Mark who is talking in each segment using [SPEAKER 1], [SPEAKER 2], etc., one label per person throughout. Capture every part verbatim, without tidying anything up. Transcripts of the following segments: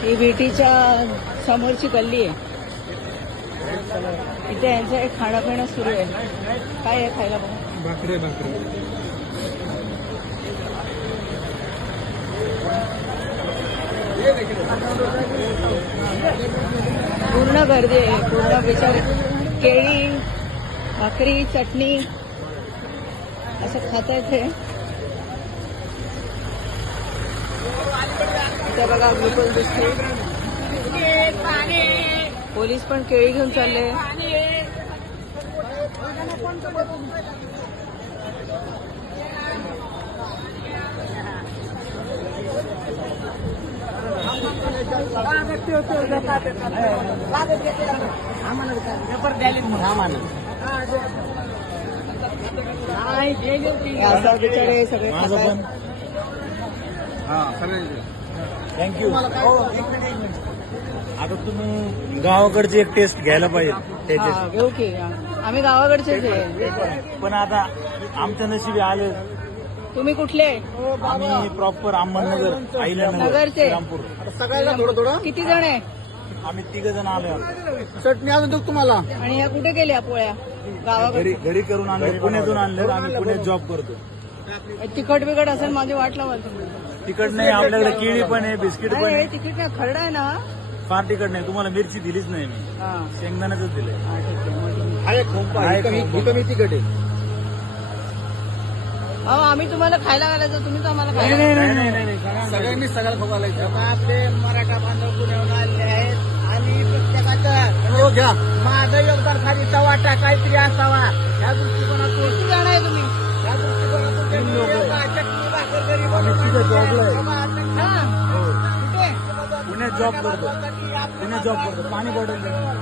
[SPEAKER 1] ही बीटीच्या समोरची गल्ली आहे. इथे यांचं एक खाणं पिणं सुरू आहे. काय आहे खायला बघा?
[SPEAKER 2] भाकरे भाकरे
[SPEAKER 1] पूर्ण गर्दी आहे. पूर्ण बिचारे केळी भाकरी चटणी असं खाता येते. इथे बघा ग्लुकोज बिस्किट. पोलीस पण केळी घेऊन चालले. असं बिचारे सगळे खातात.
[SPEAKER 2] थँक्यू. आता तुम्ही गावाकडची एक टेस्ट घ्यायला पाहिजे
[SPEAKER 1] हा,
[SPEAKER 2] त्याच्यात.
[SPEAKER 1] घेऊ की. आम्ही गावाकडचेच आहे.
[SPEAKER 2] पण आता आमच्या नशिबी आले.
[SPEAKER 1] तुम्ही कुठले?
[SPEAKER 2] आम्ही प्रॉपर अहमदनगर आईलानगर
[SPEAKER 1] नगरचे.
[SPEAKER 2] रामपूर.
[SPEAKER 3] सगळ्याला थोडं थोडं
[SPEAKER 1] किती जण आहे?
[SPEAKER 2] आम्ही तिघ जण आलो.
[SPEAKER 3] चटणी अजून देऊ तुम्हाला.
[SPEAKER 1] आणि ह्या कुठे गेल्या पोळ्या? गावाकडे.
[SPEAKER 2] घरी घरी करून आणले, पुण्यातून आणले. आम्ही पुण्यात जॉब करतो.
[SPEAKER 1] तिखट बिकट असेल माझी वाट लावाल तुम्ही.
[SPEAKER 2] तिकट नाही, आपल्याकडे केळी पण आहे, बिस्किट पण
[SPEAKER 1] नाही,
[SPEAKER 2] आहे.
[SPEAKER 1] तिकीट नाही. खरडा आहे ना?
[SPEAKER 2] फार तिकट नाही. तुम्हाला मिरची दिलीच नाही मी,
[SPEAKER 1] हा.
[SPEAKER 2] शेंगदाण्याच दिलंय.
[SPEAKER 1] हा, ठीक आहे. मग ठीक आहे.
[SPEAKER 3] आहे खोंपा,
[SPEAKER 2] आहे
[SPEAKER 3] ही कमी
[SPEAKER 2] खोंपा.
[SPEAKER 3] ही कमी तिखट आहे.
[SPEAKER 1] अहो आम्ही तुम्हाला खायला घालायचं, तुम्ही तर आम्हाला
[SPEAKER 2] नाही
[SPEAKER 1] खायला
[SPEAKER 2] नाही
[SPEAKER 1] घालायचं.
[SPEAKER 2] नाही नाही नाही, सगळ्यांना-
[SPEAKER 3] सगळ्यांनी सगळ्याला खोबा लायचं. आपले मराठा बांधव पुण्याहून आले आहेत आणि प्रत्येकाचं हो घ्या माझं योगदान खाली वाटा काहीतरी असावा या दृष्टिकोनातून
[SPEAKER 1] किती जण आहे तुम्ही?
[SPEAKER 3] या दृष्टिकोनातून
[SPEAKER 2] तीन लोकं.
[SPEAKER 3] चटणी भाकर गरी
[SPEAKER 2] आम्ही तिथं जॉबला आहे.
[SPEAKER 1] हा.
[SPEAKER 2] हो.
[SPEAKER 1] कुठे?
[SPEAKER 2] पुण्यात जॉब करतो. पुण्यात जॉब करतो. पाणी बॉटल देतो.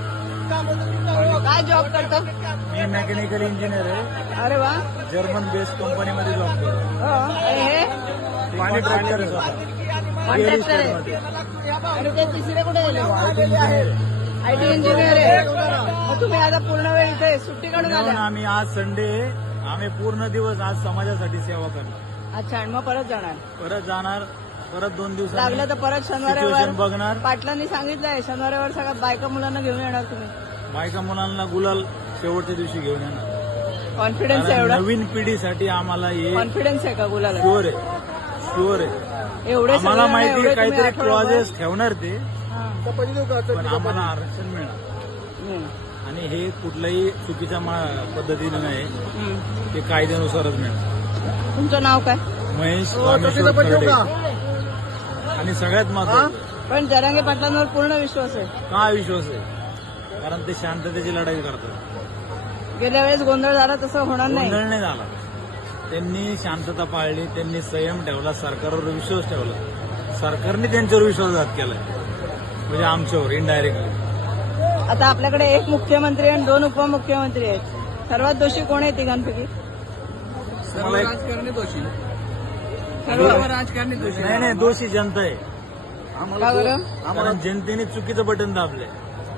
[SPEAKER 1] काय जॉब करता?
[SPEAKER 2] मी मेकॅनिकल इंजिनियर आहे.
[SPEAKER 1] अरे वा.
[SPEAKER 2] जर्मन बेस्ड कंपनीमध्ये जॉब करतो.
[SPEAKER 1] हो. आणि हे
[SPEAKER 2] पाणी ट्रॅक्टर आहे स्वतः. रिअल
[SPEAKER 1] कॉन्ट्रॅक्टर आहे.
[SPEAKER 2] इस्टेटमध्ये.
[SPEAKER 1] आणि ते तिसरे कुठे गेले?
[SPEAKER 2] इंजिनियर आहे.
[SPEAKER 1] आय टी इंजिनियर आहे. मग तुम्ही आता पूर्ण वेळ इथे सुट्टी काढून
[SPEAKER 2] म्हणून
[SPEAKER 1] आल्या?
[SPEAKER 2] आम्ही आज संडे आहे. आम्ही पूर्ण दिवस आज समाजासाठी सेवा करणार.
[SPEAKER 1] अच्छा. आणि मग परत जाणार?
[SPEAKER 2] परत जाणार. परत दोन दिवसांनी
[SPEAKER 1] लागलं तर परत शनिवार
[SPEAKER 2] सिच्युएशन बघणार.
[SPEAKER 1] पाटलांनी सांगितलंय शनिवार सगळ्यात बायका मुलांना घेऊन येणार तुम्ही.
[SPEAKER 2] बायका मुलांना गुलाल शेवटच्या दिवशी घेऊन येणार.
[SPEAKER 1] कॉन्फिडन्स आहे
[SPEAKER 2] कारण
[SPEAKER 1] एवढा?
[SPEAKER 2] नवीन पिढीसाठी आम्हाला हे
[SPEAKER 1] कॉन्फिडन्स आहे का गुलाला?
[SPEAKER 2] शुअर आहे. शुअर आहे.
[SPEAKER 1] एवढे
[SPEAKER 2] आम्हाला
[SPEAKER 1] सगळे
[SPEAKER 2] माहिती
[SPEAKER 1] एवढे
[SPEAKER 2] आहे
[SPEAKER 1] तुम्ही
[SPEAKER 2] काहीतरी
[SPEAKER 1] आठवडाभर-
[SPEAKER 2] क्लॉजेस ठेवणार ते,
[SPEAKER 1] हा.
[SPEAKER 3] चपाती देऊ का?
[SPEAKER 2] पण
[SPEAKER 3] चटणी
[SPEAKER 2] आम्हाला
[SPEAKER 3] चपाती.
[SPEAKER 2] आरक्षण मिळणार.
[SPEAKER 1] हम्म.
[SPEAKER 2] आणि हे कुठल्याही चुकीच्या मा- पद्धतीनं नाही,
[SPEAKER 1] हम्म.
[SPEAKER 2] ते कायद्यानुसारच मिळणार.
[SPEAKER 1] तुमचं नाव काय?
[SPEAKER 2] महेश
[SPEAKER 3] हो,
[SPEAKER 2] रामेश्वर
[SPEAKER 3] चटणी चपाती देऊ
[SPEAKER 2] खर्डे.
[SPEAKER 3] का?
[SPEAKER 2] आणि सगळ्यात महत्वाचं
[SPEAKER 1] पण जरांगे पाटलांवर पूर्ण विश्वास आहे.
[SPEAKER 2] का विश्वास आहे? कारण ते शांततेची लढाई करतात.
[SPEAKER 1] गेल्या वेळेस गोंधळ झाला तसं होणार नाही.
[SPEAKER 2] गोंधळ नाही झाला. त्यांनी शांतता पाळली, त्यांनी संयम ठेवला, सरकारवर विश्वास ठेवला. सरकारने त्यांच्यावर विश्वासघात केलाय, म्हणजे आमच्यावर इनडायरेक्टली.
[SPEAKER 1] आता आपल्याकडे एक मुख्यमंत्री आणि दोन उपमुख्यमंत्री आहेत. सर्वात दोषी कोण आहे तिघांपैकी?
[SPEAKER 2] मला एक-
[SPEAKER 3] राजकारणी दोषी.
[SPEAKER 1] सर्व
[SPEAKER 3] राजकारणी दोषी.
[SPEAKER 2] नाही नाही, दोषी जनता आहे.
[SPEAKER 1] का बरं?
[SPEAKER 2] कारण जनतेने चुकीचं बटन दाबलंय.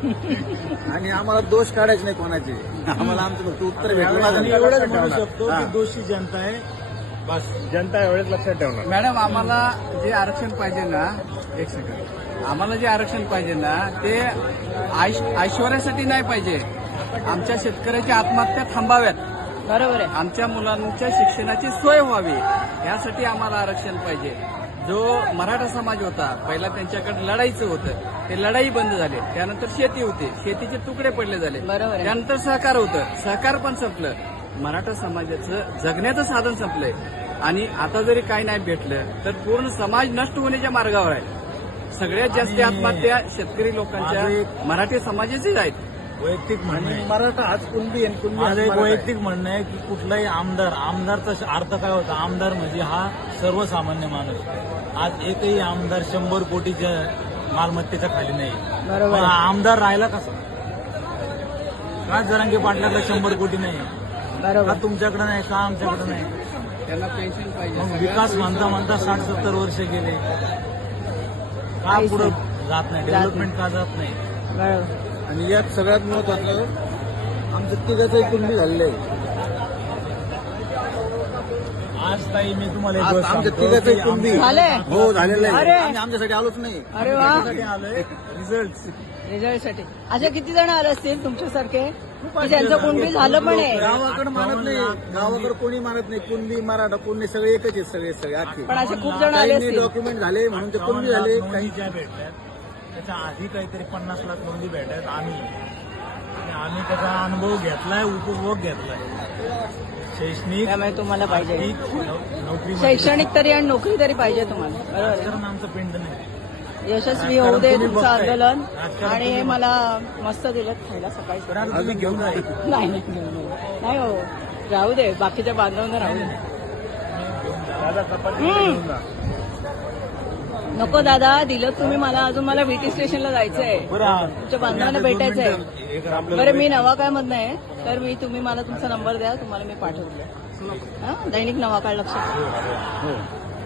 [SPEAKER 3] आणि आम्हाला दोष काढायचे नाही कोणाचे. आम्हाला आमचं फक्त उत्तर भेटलं
[SPEAKER 2] आम्ही एवढंच म्हणू
[SPEAKER 3] पाहिजे.
[SPEAKER 2] शकतो की दोषी जनता आहे. बस.
[SPEAKER 3] जनता एवढेच लक्षात ठेवणार. मॅडम आम्हाला जे आरक्षण पाहिजे ना, एक सेकंड, आम्हाला जे आरक्षण पाहिजे ना ते ऐश- ऐश्वर्यासाठी नाही पाहिजे. आमच्या शेतकऱ्याची आत्महत्या थांबाव्यात,
[SPEAKER 1] बरोबर आहे.
[SPEAKER 3] आमच्या मुलांच्या शिक्षणाची सोय व्हावी, यासाठी आम्हाला आरक्षण पाहिजे. जो मराठा समाज होता पहिला त्यांच्याकडे लढाईचं होतं, ते लढाई बंद झाली. त्यानंतर शेती होती, शेतीचे तुकडे पडले झाले.
[SPEAKER 1] बरोबर आहे.
[SPEAKER 3] त्यानंतर सहकार होतं, सहकार पण संपलं. मराठा समाजाचं जगण्याचं साधन संपलंय. आणि आता जरी काही नाही भेटलं तर पूर्ण समाज नष्ट होण्याच्या मार्गावर आहे. सगळ्यात जास्त
[SPEAKER 2] आणि
[SPEAKER 3] आत्महत्या शेतकरी लोकांच्या
[SPEAKER 2] माझं एक-
[SPEAKER 3] मराठी समाजाचीच आहेत.
[SPEAKER 2] वैयक्तिक म्हणणं आहे.
[SPEAKER 3] मराठा आज कुणबी आहे, कुणबी
[SPEAKER 2] माझं एक
[SPEAKER 3] मराठा आहे.
[SPEAKER 2] वैयक्तिक म्हणणं आहे की कुठलाही आमदार, आमदारचा अर्थ काय होता? आमदार म्हणजे हा सर्वसामान्य माणूस. आज एकही आमदार शंभर कोटीच्या मालमत्तेच्या खाली नाही.
[SPEAKER 1] बरोबर
[SPEAKER 2] मग
[SPEAKER 1] आहे.
[SPEAKER 2] आमदार राहिला कसा? का जरांगे पाटलाकडे शंभर कोटी नाही?
[SPEAKER 1] बरोबर.
[SPEAKER 2] का तुमच्याकडे नाही? का आमच्याकडे नाही?
[SPEAKER 3] त्यांना पेन्शन पाहिजे.
[SPEAKER 2] मग विकास म्हणता म्हणता साठ सत्तर वर्ष गेले, का
[SPEAKER 1] काहीच
[SPEAKER 2] पुढे
[SPEAKER 1] नाही.
[SPEAKER 2] जात नाही?
[SPEAKER 1] जात
[SPEAKER 2] डेव्हलपमेंट का जात नाही?
[SPEAKER 1] बरोबर.
[SPEAKER 3] आणि यात सगळ्यात महत्वाचं आमचं तिघाचं कुणबी झालेलं आहे.
[SPEAKER 2] आज ताई मी तुम्हाला एक
[SPEAKER 4] आज
[SPEAKER 2] गोष्ट
[SPEAKER 4] आमच्या
[SPEAKER 2] सांगतो
[SPEAKER 4] तिघाचं
[SPEAKER 2] की
[SPEAKER 4] कुंडी.
[SPEAKER 2] आमच्या-
[SPEAKER 1] झालंय?
[SPEAKER 4] हो झालेलं आहे
[SPEAKER 1] अरे.
[SPEAKER 4] आम्ही आमच्यासाठी आलोच नाही
[SPEAKER 1] अरे वा
[SPEAKER 2] त्याच्यासाठी आलोय रिझल्ट
[SPEAKER 1] रिझल्टसाठी अशा किती जण आले असतील तुमच्यासारखे की ज्यांचं कुणबी झालं पण आहे
[SPEAKER 4] गावाकडे मानत नाही गावाकडे कोणी मानत नाही कुणबी मराठा कुणबी सगळे एकच आहेत सगळे सगळे आखे
[SPEAKER 1] पण असे खूप जण आले
[SPEAKER 4] काही
[SPEAKER 1] असतील
[SPEAKER 4] डॉक्युमेंट झाले म्हणून ते कुणबी झाले
[SPEAKER 2] नोंदी
[SPEAKER 4] काही
[SPEAKER 2] ज्या भेटल्यात त्याच्या आधी काहीतरी पन्नास लाख नोंदी भेटल्यात आम्ही आणि आम्ही त्याचा अनुभव घेतलाय उपभोग घेतलाय शैक्षणिक
[SPEAKER 1] त्यामुळे तुम्हाला पाहिजे
[SPEAKER 2] आर्थिक, नौ- नोकरी
[SPEAKER 1] शैक्षणिक तरी आणि नोकरी तरी पाहिजे तुम्हाला बरोबर आहे?
[SPEAKER 2] राजकारण आमचं पिंड नाही
[SPEAKER 1] यशस्वी होऊ दे
[SPEAKER 2] तुम्ही
[SPEAKER 1] तुमचं
[SPEAKER 2] बघताय.
[SPEAKER 1] आंदोलन
[SPEAKER 2] राजकारण
[SPEAKER 1] आणि
[SPEAKER 2] तुम्ही
[SPEAKER 1] मला मस्त दिलं खायला सकाळी
[SPEAKER 2] पण आता तुम्ही घेऊन जा
[SPEAKER 1] नाही नाही घेऊन येऊ. नाही हो राहू दे बाकीच्या बांधवांना राहू दे
[SPEAKER 2] दादा चपाती घेऊन जा
[SPEAKER 1] नको दादा दिलं तुम्ही मला अजून मला व्हीटी स्टेशनला जायचंय
[SPEAKER 2] बरं
[SPEAKER 1] तुमच्या बांधवांना भेटायचंय बरं मी नवाकाळ मधनं आहे तर मी तुम्ही मला तुमचा नंबर द्या तुम्हाला मी पाठवते हा दैनिक नवाकाळ लक्षात ठेवा.